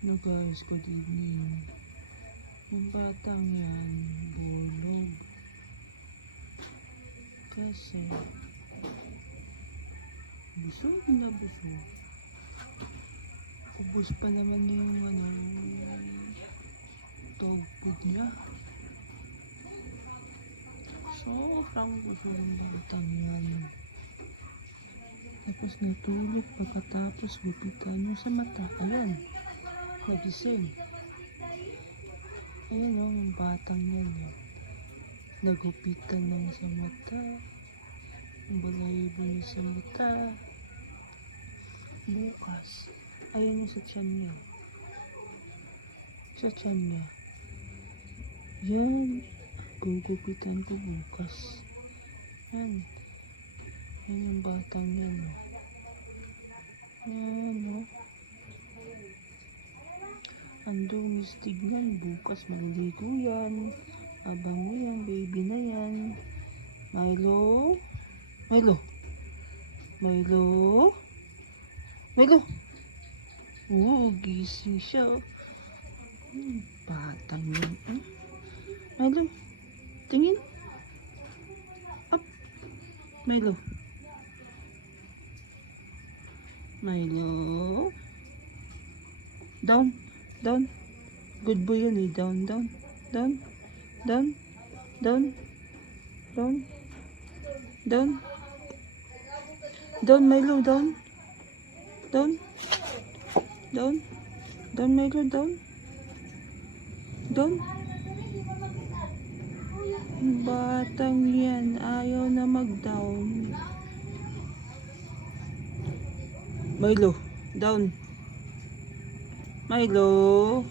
na guys, good evening. Yung batang yan, bulog. Kasi, busog na busog. Ubus pa naman yung dog food niya. Sobrang busog ng batang yan. Tapos natulog pagkatapos gupitan mo sa mata. Ayan. Nagising. Ayan o, yung batang yan. Nagupitan ng sa mata. Yung balayibo niya sa mata. Bukas. Ayan yung sa tiyan niya. Sa tiyan niya. Yan. Gugupitan ko bukas. Yan. Yan yung batang yan. Yan o. Andong mistig yan. Bukas maligo yan. Abango yan. Baby na yan. Milo. Milo. Milo. Milo. Gising siya. Batang yan. Milo. Tingin. Up. Milo. Milo. Down. Down. Good boy yan eh. Down, down. Down. Down. Down. Down. Down. Down, Milo. Down. Down. Down. Down, Milo. Down. Down. Batang yan. Ayaw na mag-down. Milo. Down. Milo.